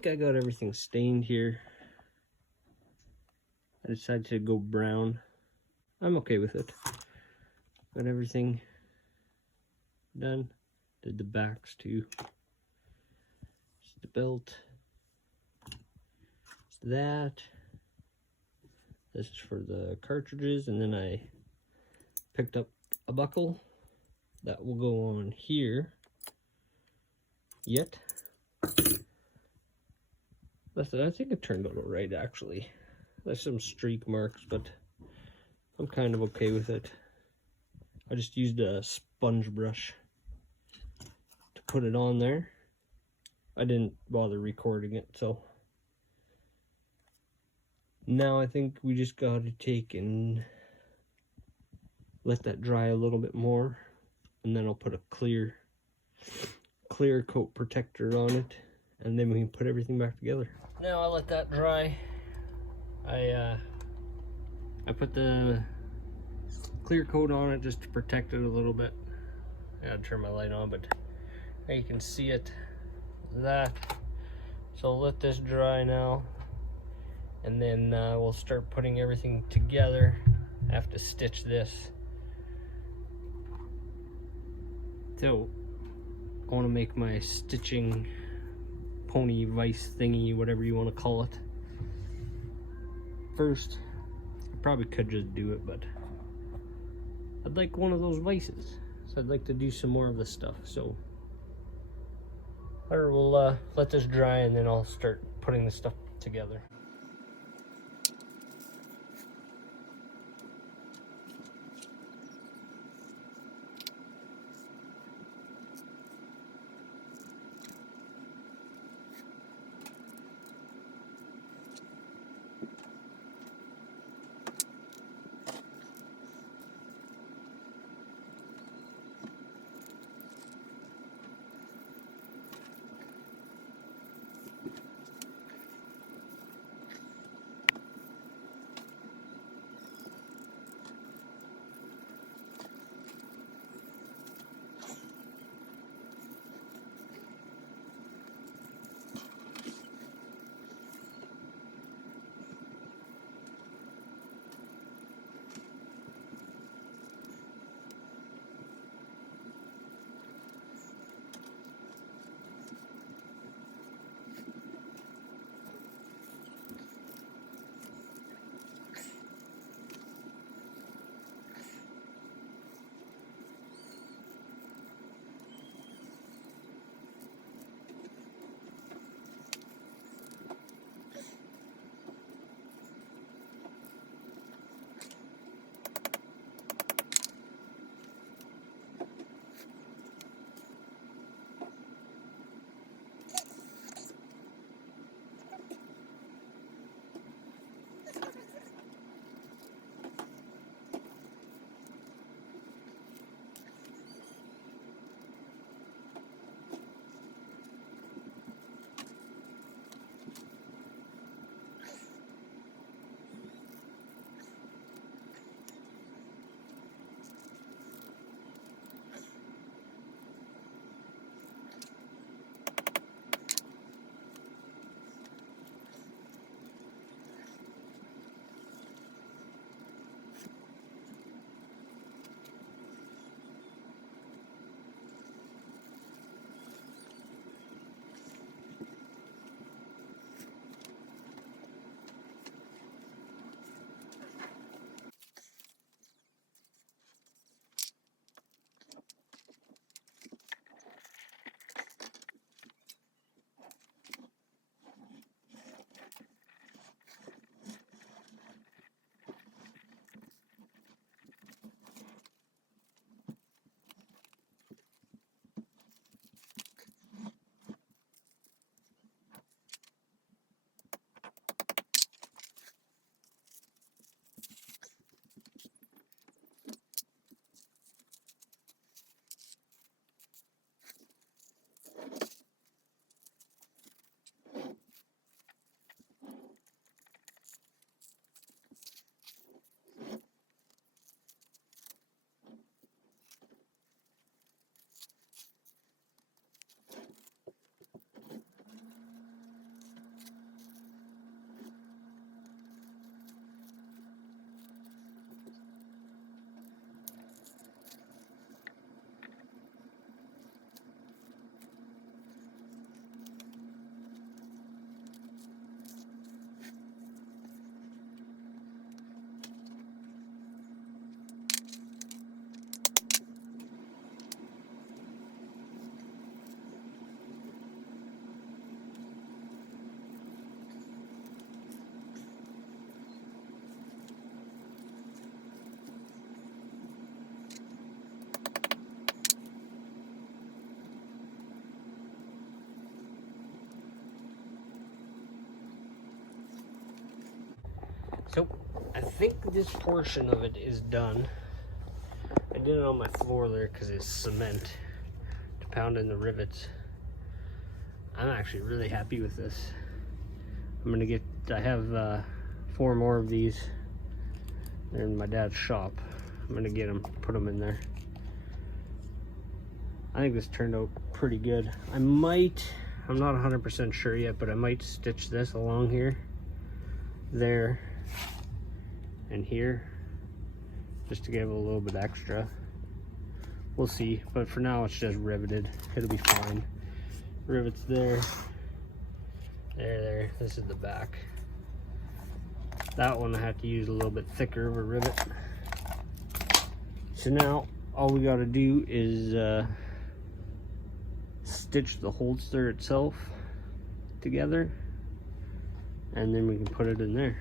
think I got everything stained here. I decided to go brown. I'm okay with it. Got everything done. Did the backs too. It's the belt. It's that. This is for the cartridges, and then I picked up a buckle that will go on here. Yet. Listen, I think it turned out alright actually. There's some streak marks, but I'm kind of okay with it. I just used a sponge brush to put it on there. I didn't bother recording it, so now I think we just gotta take and let that dry a little bit more, and then I'll put a clear coat protector on it, and then we can put everything back together. Now I let that dry. I put the clear coat on it just to protect it a little bit. I gotta turn my light on, but now you can see it. That. So I'll let this dry now, and then we'll start putting everything together. I have to stitch this. So I want to make my stitching pony vice thingy, whatever you want to call it. First, I probably could just do it, but I'd like one of those vices. So I'd like to do some more of this stuff. So we'll let this dry, and then I'll start putting this stuff together. So I think this portion of it is done. I did it on my floor there because it's cement to pound in the rivets. I'm actually really happy with this. I have 4 more of these. They're in my dad's shop. I'm gonna get them, put them in there. I think this turned out pretty good. I'm not 100% sure yet, but I might stitch this along here, there, and here, just to give it a little bit extra. We'll see, but for now it's just riveted. It'll be fine. Rivets there, there. This is the back. That one I have to use a little bit thicker of a rivet. So now all we got to do is stitch the Holdster itself together, and then we can put it in there.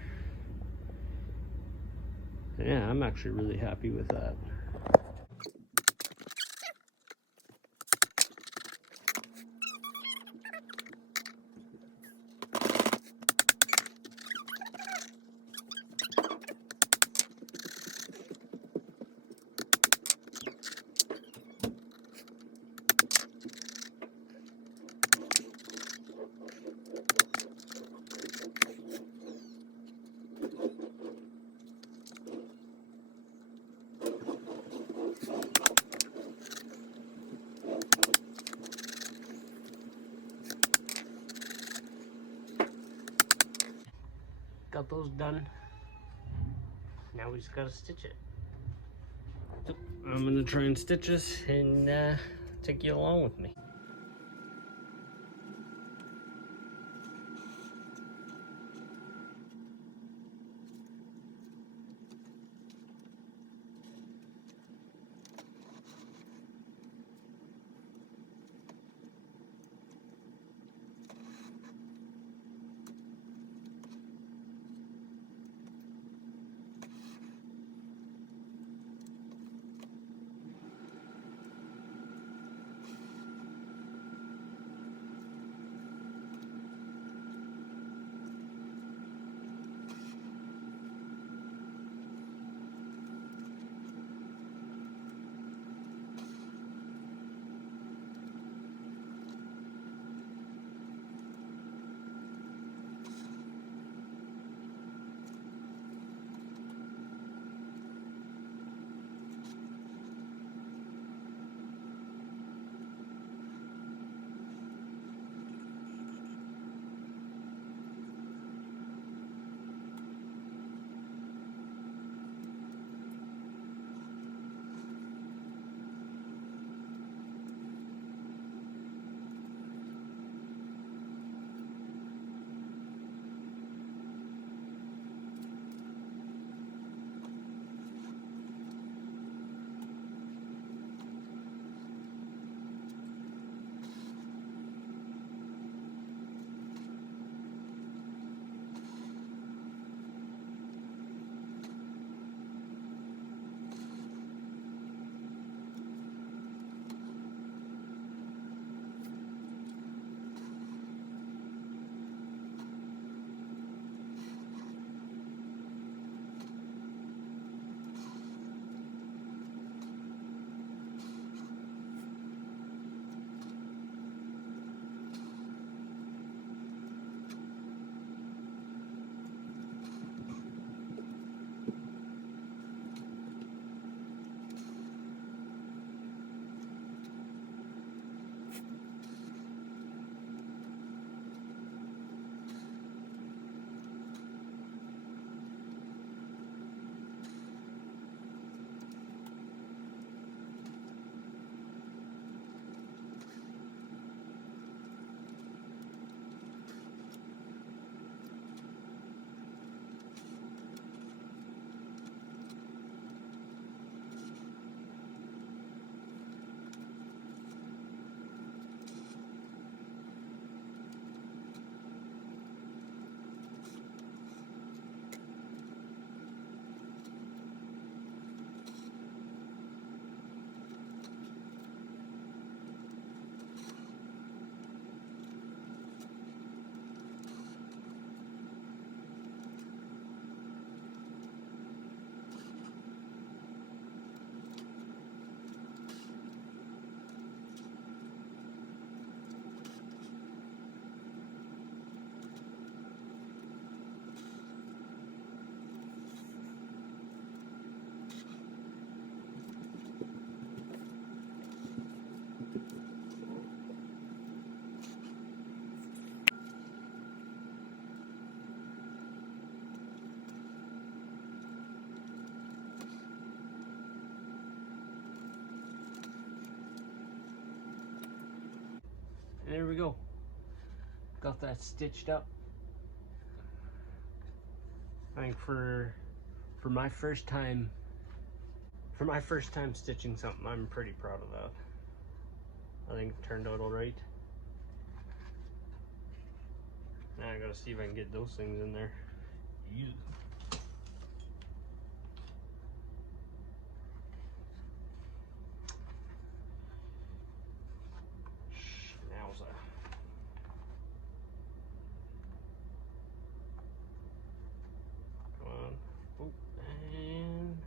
Yeah, I'm actually really happy with that. Got those done. Now we just gotta stitch it. So I'm gonna try and stitch this and take you along with me. And there we go. Got that stitched up. I think for my first time stitching something, I'm pretty proud of that. I think it turned out all right. Now I gotta see if I can get those things in there. Ew. Schnauzer. Come on. Oh, and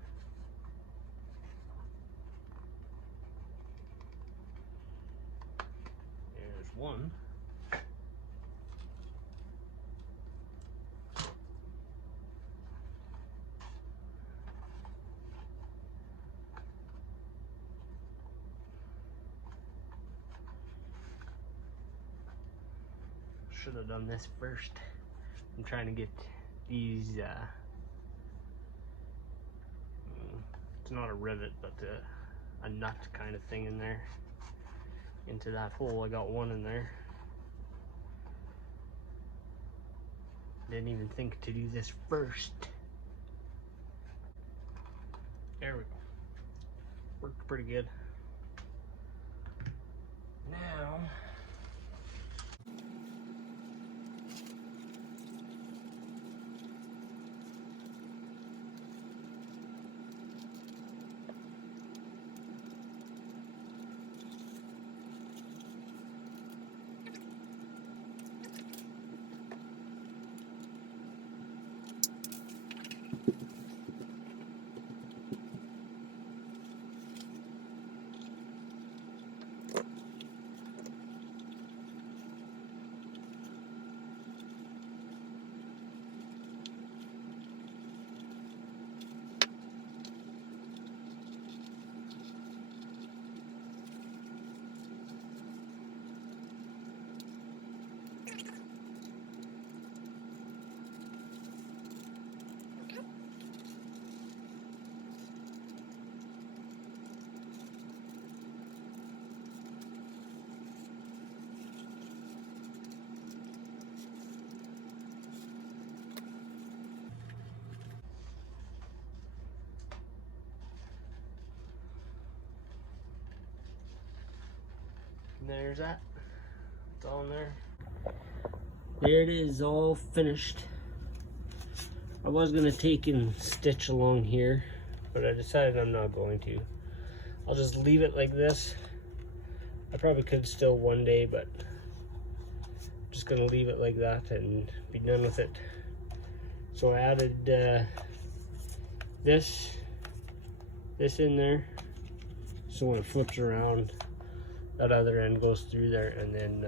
there's one. Should have done this first. I'm trying to get these, it's not a rivet, but a nut kind of thing in there, into that hole. I got one in there. Didn't even think to do this first. There we go. Worked pretty good. Now, there's that. It's all in there. There it is, all finished. I was gonna take and stitch along here, but I decided I'm not going to. I'll just leave it like this. I probably could still one day, but I'm just gonna leave it like that and be done with it. So I added this in there, so when it flips around, that other end goes through there, and then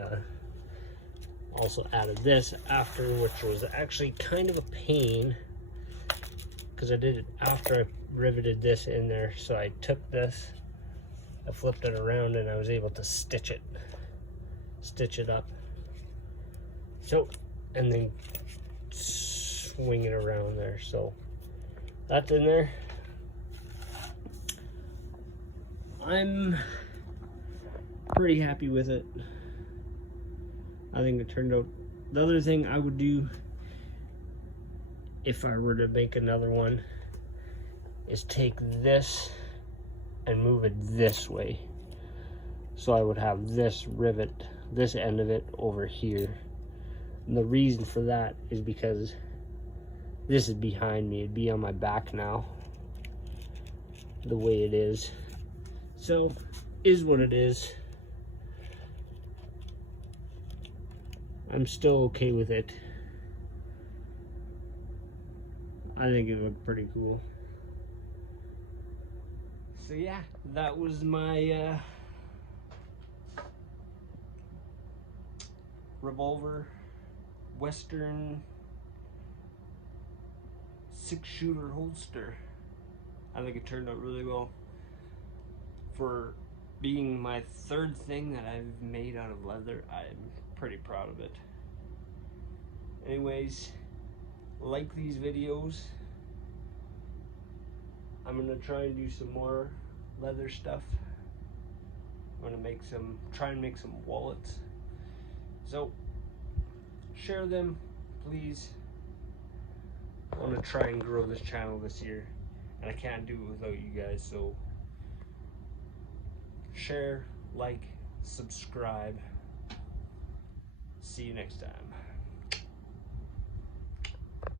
also added this after, which was actually kind of a pain because I did it after I riveted this in there. So I took this, I flipped it around, and I was able to stitch it up. So, and then swing it around there. So that's in there. I'm pretty happy with it. I think it turned out. The other thing I would do if I were to make another one is take this and move it this way. So I would have this rivet, this end of it over here. And the reason for that is because this is behind me. It'd be on my back now, the way it is. So, is what it is. I'm still okay with it. I think it looked pretty cool. So yeah, that was my revolver Western 6-shooter holster. I think it turned out really well. For being my third thing that I've made out of leather, I'm pretty proud of it. Anyways, like these videos. I'm gonna try and do some more leather stuff. I'm gonna try and make some wallets. So share them, please. I want to try and grow this channel this year, and I can't do it without you guys. So share, like, subscribe. See you next time.